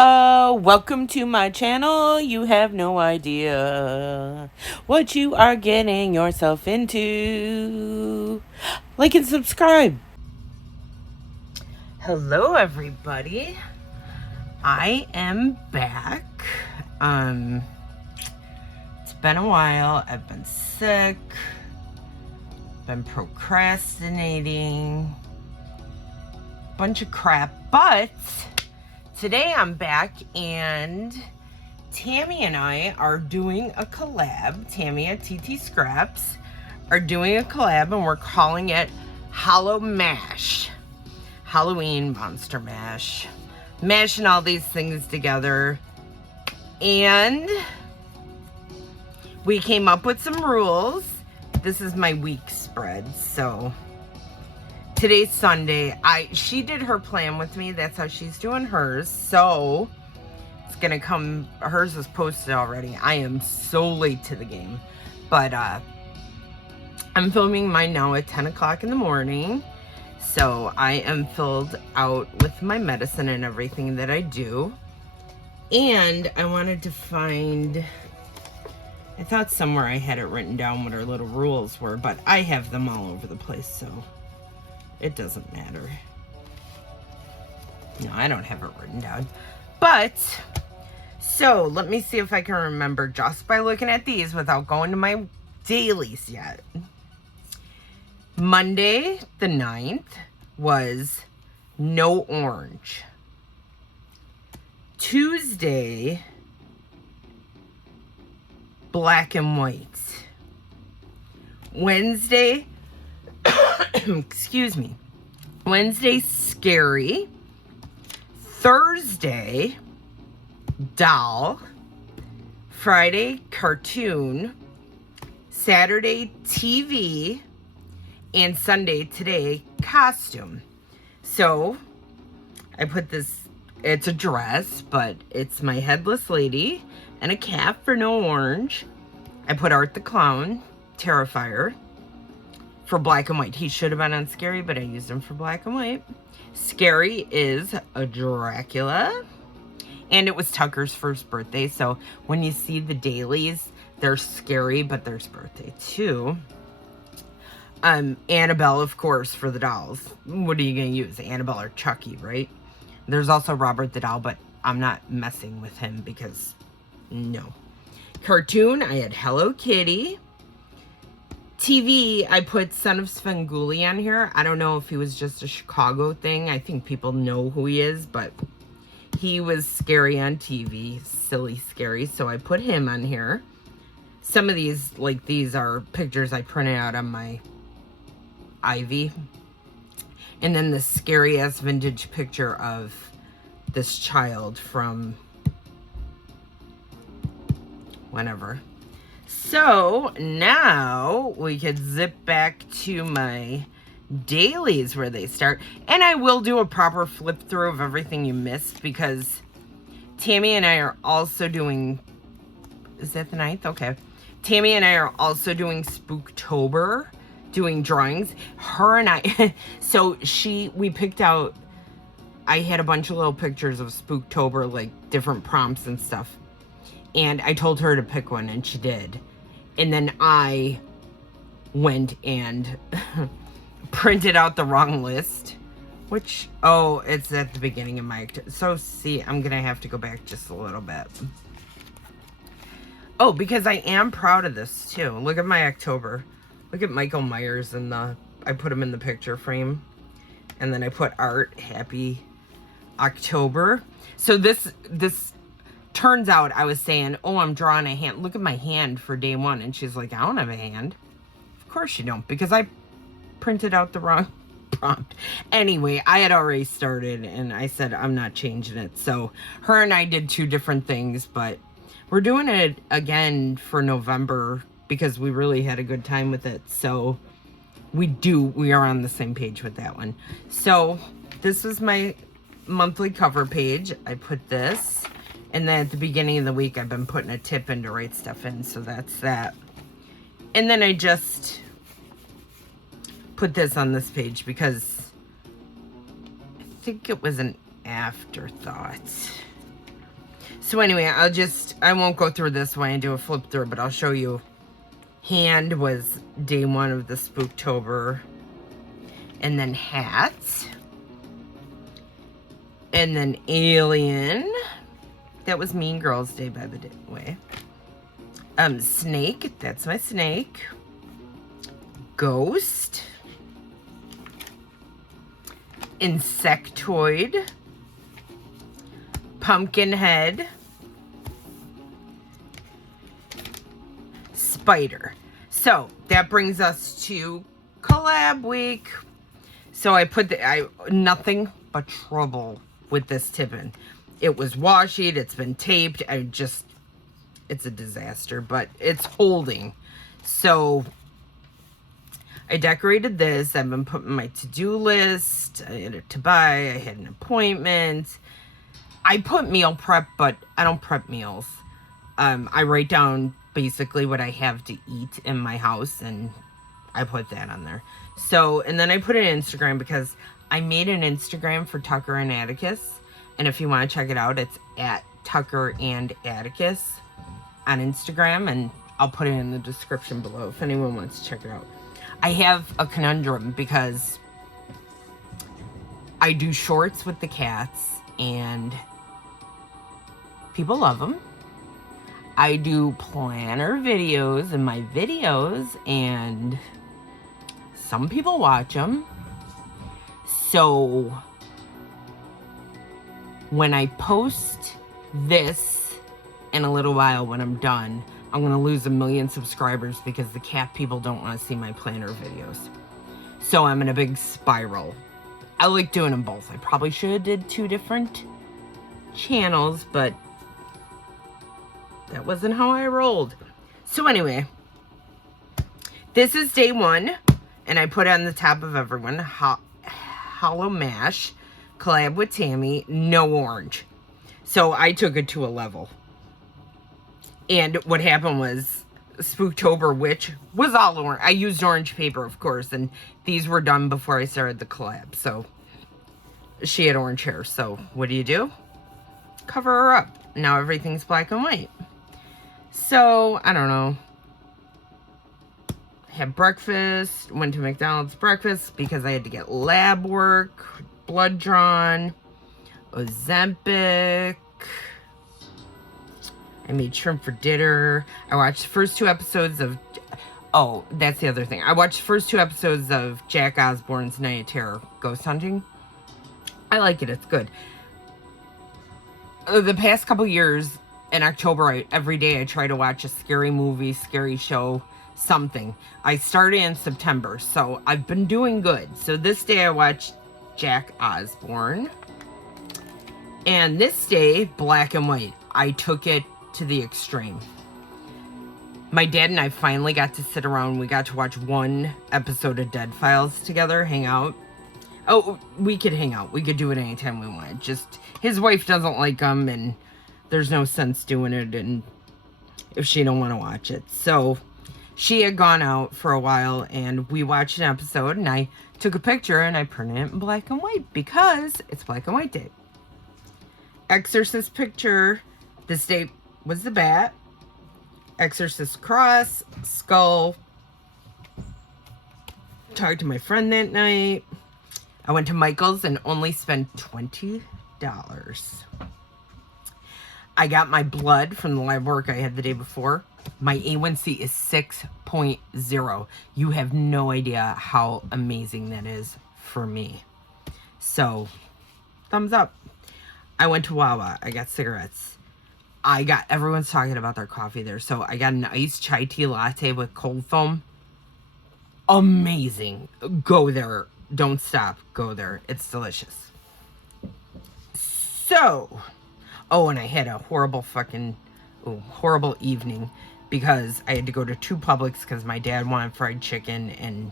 Welcome to my channel. You have no idea what you are getting yourself into. Like and subscribe. Hello, everybody. I am back. It's been a while. I've been sick, been procrastinating, bunch of crap, but today I'm back and Tammy and I are doing a collab. Tammy at TT.SCRAPS are doing a collab and we're calling it Hollow Mash. Halloween Monster Mash. Mashing all these things together. And we came up with some rules. This is my week spread, so today's Sunday. She did her plan with me. That's how she's doing hers. So it's gonna come. Hers is posted already. I am so late to the game, but I'm filming mine now at 10 o'clock in the morning. So I am filled out with my medicine and everything that I do. And I wanted to find. I thought somewhere I had it written down what our little rules were, but I have them all over the place, so it doesn't matter. No, I don't have it written down. But, so, let me see if I can remember just by looking at these without going to my dailies yet. Monday, the 9th, was no orange. Tuesday, black and white. Wednesday, excuse me. Wednesday, scary. Thursday, doll. Friday, cartoon. Saturday, TV. And Sunday, today, costume. So, I put this, it's a dress, but it's my headless lady and a cap for no orange. I put Art the Clown, Terrifier, for black and white. He should have been on Scary, but I used him for black and white. Scary is a Dracula. And it was Tucker's first birthday. So when you see the dailies, they're Scary, but there's birthday too. Annabelle, of course, for the dolls. What are you going to use? Annabelle or Chucky, right? There's also Robert the Doll, but I'm not messing with him because no. Cartoon, I had Hello Kitty. TV, I put Son of Svengoolie on here. I don't know if he was just a Chicago thing. I think people know who he is, but he was scary on TV. Silly scary, so I put him on here. Some of these, like these, are pictures I printed out on my Ivy. And then the scary-ass vintage picture of this child from whenever. So now we could zip back to my dailies where they start. And I will do a proper flip through of everything you missed because Tammy and I are also doing, is that the 9th? Okay. Tammy and I are also doing Spooktober, doing drawings. Her and I, so we picked out, I had a bunch of little pictures of Spooktober, like different prompts and stuff. And I told her to pick one, and she did. And then I went and printed out the wrong list. Which, oh, it's at the beginning of my... So, see, I'm going to have to go back just a little bit. Oh, because I am proud of this, too. Look at my October. Look at Michael Myers in the... I put him in the picture frame. And then I put Art, Happy October. So this turns out I was saying, oh, I'm drawing a hand. Look at my hand for day one. And she's like, I don't have a hand. Of course you don't, because I printed out the wrong prompt. Anyway, I had already started and I said, I'm not changing it. So her and I did two different things, but we're doing it again for November because we really had a good time with it. So we are on the same page with that one. So this is my monthly cover page. I put this. And then at the beginning of the week, I've been putting a tip in to write stuff in. So that's that. And then I just put this on this page because I think it was an afterthought. So anyway, I won't go through this one and do a flip through, but I'll show you. Hand was day 1 of the Spooktober. And then hats. And then alien. That was Mean Girls Day, by the way. Snake. That's my snake. Ghost. Insectoid. Pumpkinhead. Spider. So that brings us to collab week. So I put nothing but trouble with this tippin'. It was washi, it's been taped. It's a disaster, but it's holding. So I decorated this. I've been putting my to-do list. I had it to buy. I had an appointment. I put meal prep, but I don't prep meals. I write down basically what I have to eat in my house, and I put that on there. So, and then I put it in Instagram because I made an Instagram for Tucker and Atticus. And if you want to check it out, it's at Tucker and Atticus on Instagram. And I'll put it in the description below if anyone wants to check it out. I have a conundrum because I do shorts with the cats and people love them. I do planner videos in my videos and some people watch them. So when I post this in a little while when I'm done, I'm going to lose 1 million subscribers because the cat people don't want to see my planner videos. So I'm in a big spiral. I like doing them both. I probably should have did 2 different channels, but that wasn't how I rolled. So anyway, this is day 1, and I put on the top of everyone, Hollow Mash, collab with Tammy, no orange. So I took it to a level. And what happened was Spooktober Witch was all orange. I used orange paper, of course, and these were done before I started the collab. So she had orange hair. So what do? Cover her up. Now everything's black and white. So, I don't know. Had breakfast, went to McDonald's breakfast because I had to get lab work, blood drawn, Ozempic. I made shrimp for dinner. I watched the first 2 episodes of... Oh, that's the other thing. I watched the first 2 episodes of Jack Osbourne's Night of Terror, Ghost Hunting. I like it. It's good. The past couple years, in October, every day I try to watch a scary movie, scary show, something. I started in September, so I've been doing good. So this day I watched Jack Osbourne. And this day, black and white. I took it to the extreme. My dad and I finally got to sit around. We got to watch 1 episode of Dead Files together, hang out. Oh, we could hang out. We could do it anytime we wanted. Just, his wife doesn't like them, and there's no sense doing it and if she don't want to watch it. So she had gone out for a while, and we watched an episode, and I took a picture, and I printed it in black and white because it's black and white day. Exorcist picture. This day was the bat. Exorcist cross, skull. Talked to my friend that night. I went to Michael's and only spent $20. I got my blood from the lab work I had the day before. My A1C is 6.0. You have no idea how amazing that is for me. So, thumbs up. I went to Wawa. I got cigarettes. Everyone's talking about their coffee there. So I got an iced chai tea latte with cold foam. Amazing. Go there. Don't stop. Go there. It's delicious. So, oh, and I had a horrible evening because I had to go to 2 Publix because my dad wanted fried chicken and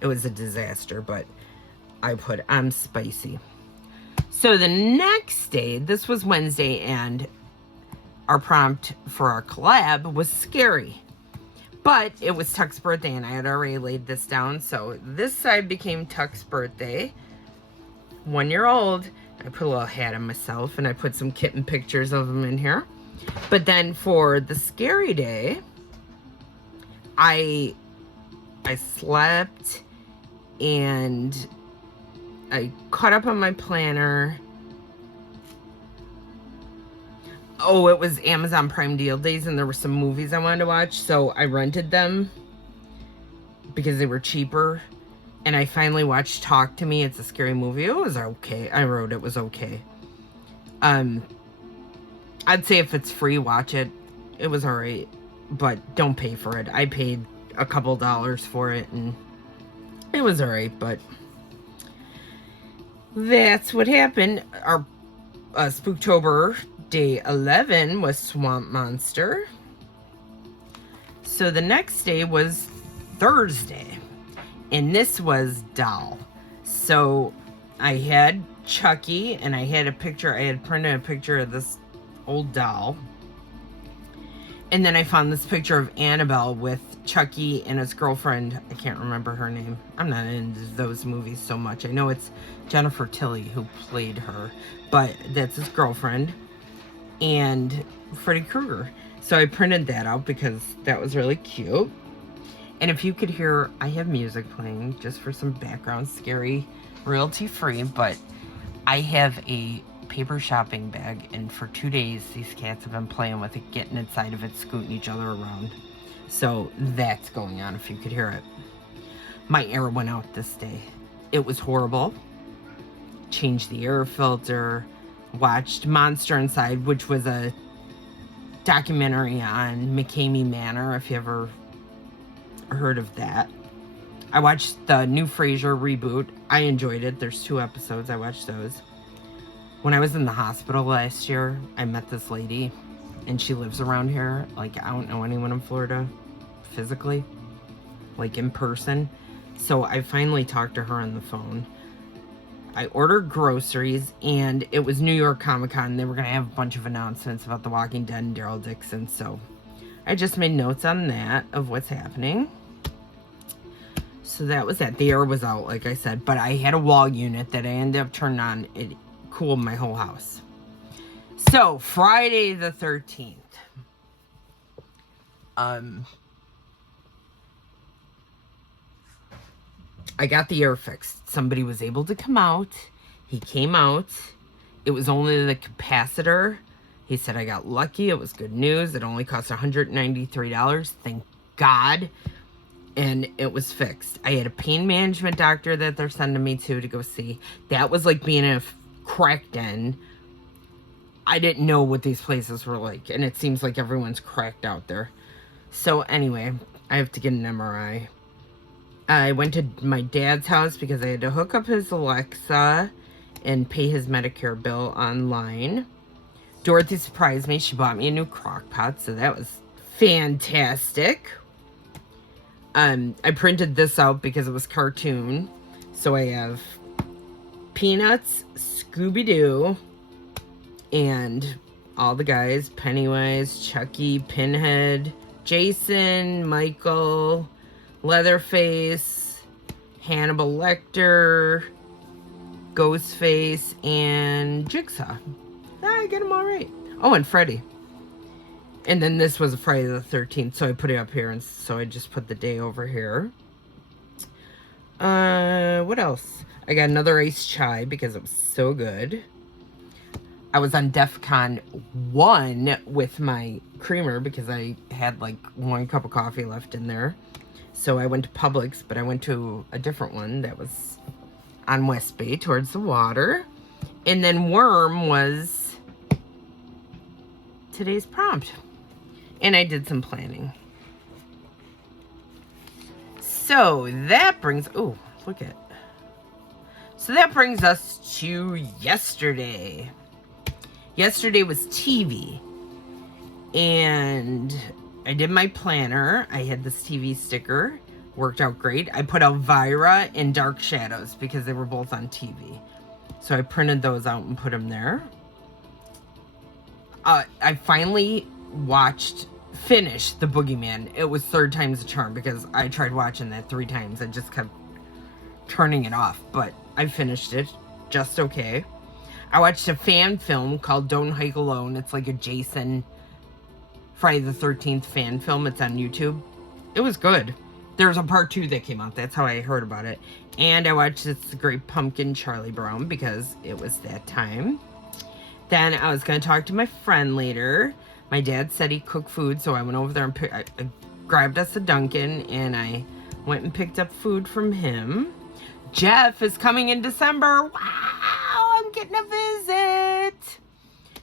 it was a disaster, but I'm spicy. So the next day, this was Wednesday, and our prompt for our collab was scary. But it was Tuck's birthday, and I had already laid this down. So this side became Tuck's birthday. 1 year old. I put a little hat on myself, and I put some kitten pictures of them in here. But then for the scary day, I slept, and I caught up on my planner. Oh, it was Amazon Prime deal days, and there were some movies I wanted to watch, so I rented them because they were cheaper. And I finally watched Talk to Me. It's a scary movie. It was okay. I wrote it was okay. I'd say if it's free, watch it. It was alright, but don't pay for it. I paid a couple dollars for it, and it was alright, but that's what happened. Our Spooktober day 11 was Swamp Monster. So the next day was Thursday, and this was doll. So I had Chucky, and I had printed a picture of this old doll. And then I found this picture of Annabelle with Chucky and his girlfriend. I can't remember her name. I'm not into those movies so much. I know it's Jennifer Tilly who played her, but that's his girlfriend. And Freddy Krueger. So I printed that out because that was really cute. And if you could hear, I have music playing just for some background, scary, royalty free, but I have a paper shopping bag, and for 2 days these cats have been playing with it, getting inside of it, scooting each other around. So that's going on, if you could hear it. My air went out this day. It was horrible. Changed the air filter, watched Monster Inside, which was a documentary on McCamey Manor, if you ever heard of that. I watched the new Frasier reboot. I enjoyed it. There's 2 episodes. I watched those. When I was in the hospital last year, I met this lady, and she lives around here. Like, I don't know anyone in Florida physically, like in person. So I finally talked to her on the phone. I ordered groceries, and it was New York Comic Con. They were going to have a bunch of announcements about The Walking Dead and Daryl Dixon. So I just made notes on that of what's happening. So that was that. The air was out, like I said, but I had a wall unit that I ended up turning on. It cooled my whole house. So Friday the 13th. I got the air fixed. Somebody was able to come out. He came out. It was only the capacitor. He said I got lucky. It was good news. It only cost $193. Thank God. And it was fixed. I had a pain management doctor that they're sending me to go see. That was like being in a crack den. I didn't know what these places were like, and it seems like everyone's cracked out there. So anyway, I have to get an MRI. I went to my dad's house because I had to hook up his Alexa and pay his Medicare bill online. Dorothy surprised me. She bought me a new crock pot, so that was fantastic. I printed this out because it was cartoon. So I have Peanuts, Scooby-Doo, and all the guys, Pennywise, Chucky, Pinhead, Jason, Michael, Leatherface, Hannibal Lecter, Ghostface, and Jigsaw. I get them all right. Oh, and Freddy. And then this was a Friday the 13th, so I put it up here, and so I just put the day over here. What else? I got another Ace Chai because it was so good. I was on DEF CON 1 with my creamer because I had like 1 cup of coffee left in there. So I went to Publix, but I went to a different one that was on West Bay towards the water. And then Worm was today's prompt. And I did some planning. So that brings, oh, look at. So that brings us to yesterday. Yesterday was TV. And I did my planner. I had this TV sticker. Worked out great. I put Elvira and Dark Shadows because they were both on TV. So I printed those out and put them there. I finally finished The Boogeyman. It was 3rd time's a charm because I tried watching that 3 times. I just kept turning it off. But I finished it just okay. I watched a fan film called Don't Hike Alone. It's like a Jason Friday the 13th fan film. It's on YouTube. It was good. There's a part 2 that came out. That's how I heard about it. And I watched It's the Great Pumpkin, Charlie Brown, because it was that time. Then I was going to talk to my friend later. My dad said he cooked food, so I went over there and I grabbed us a Dunkin', and I went and picked up food from him. Jeff is coming in December. Wow, I'm getting a visit.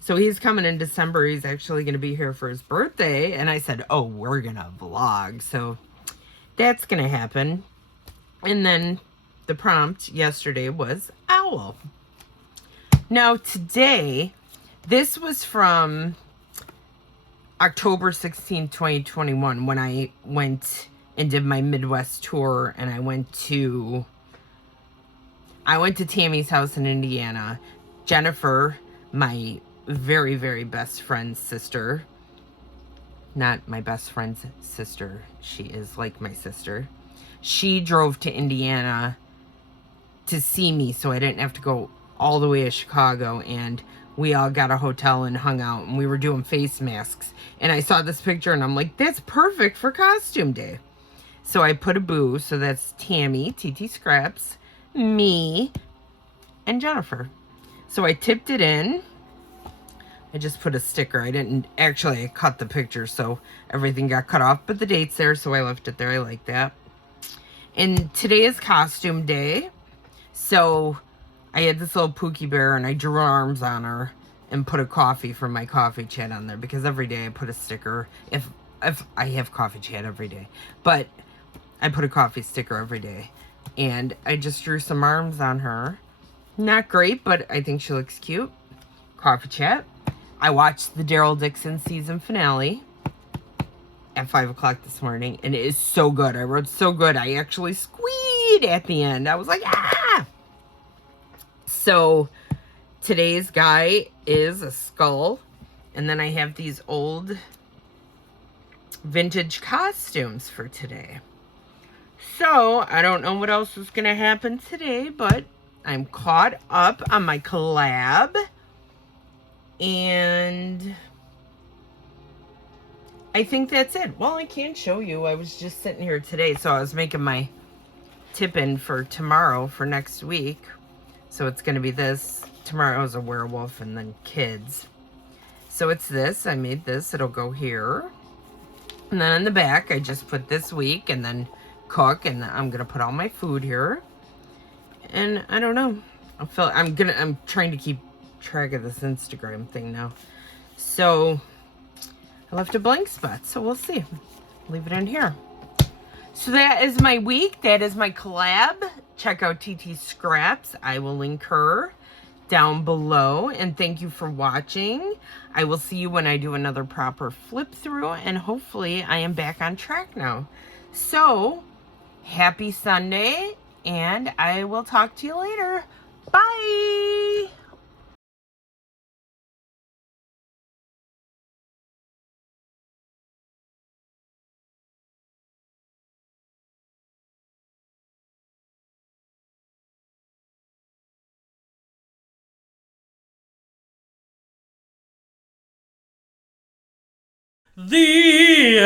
So he's coming in December. He's actually going to be here for his birthday. And I said, oh, we're going to vlog. So that's going to happen. And then the prompt yesterday was owl. Now today, this was from October 16, 2021, when I went and did my Midwest tour, and I went to Tammy's house in Indiana. Jennifer, my very, very best friend's sister, not my best friend's sister, she is like my sister. She drove to Indiana to see me, so I didn't have to go all the way to Chicago, and we all got a hotel and hung out, and we were doing face masks. And I saw this picture, and I'm like, that's perfect for costume day. So I put a boo, so that's Tammy, TT.SCRAPS, me, and Jennifer. So I tipped it in. I just put a sticker. I cut the picture, so everything got cut off, but the date's there, so I left it there. I like that. And today is costume day, so I had this little Pookie Bear, and I drew arms on her and put a coffee from my coffee chat on there, because every day I put a sticker. If I have coffee chat every day, but I put a coffee sticker every day. And I just drew some arms on her. Not great, but I think she looks cute. Coffee chat. I watched the Daryl Dixon season finale at 5 o'clock this morning, and it is so good. I wrote so good. I actually squeed at the end. I was like, ah! So today's guy is a skull, and then I have these old vintage costumes for today. So I don't know what else is going to happen today, but I'm caught up on my collab, and I think that's it. Well, I can't show you. I was just sitting here today, so I was making my tip-in for tomorrow for next week. So it's going to be this. Tomorrow is a werewolf and then kids. So it's this. I made this. It'll go here. And then in the back, I just put this week and then cook. And I'm going to put all my food here. And I don't know. I'm trying to keep track of this Instagram thing now. So I left a blank spot. So we'll see. Leave it in here. So that is my week. That is my collab. Check out TT.SCRAPS. I will link her down below. And thank you for watching. I will see you when I do another proper flip through. And hopefully I am back on track now. So, happy Sunday. And I will talk to you later. Bye. The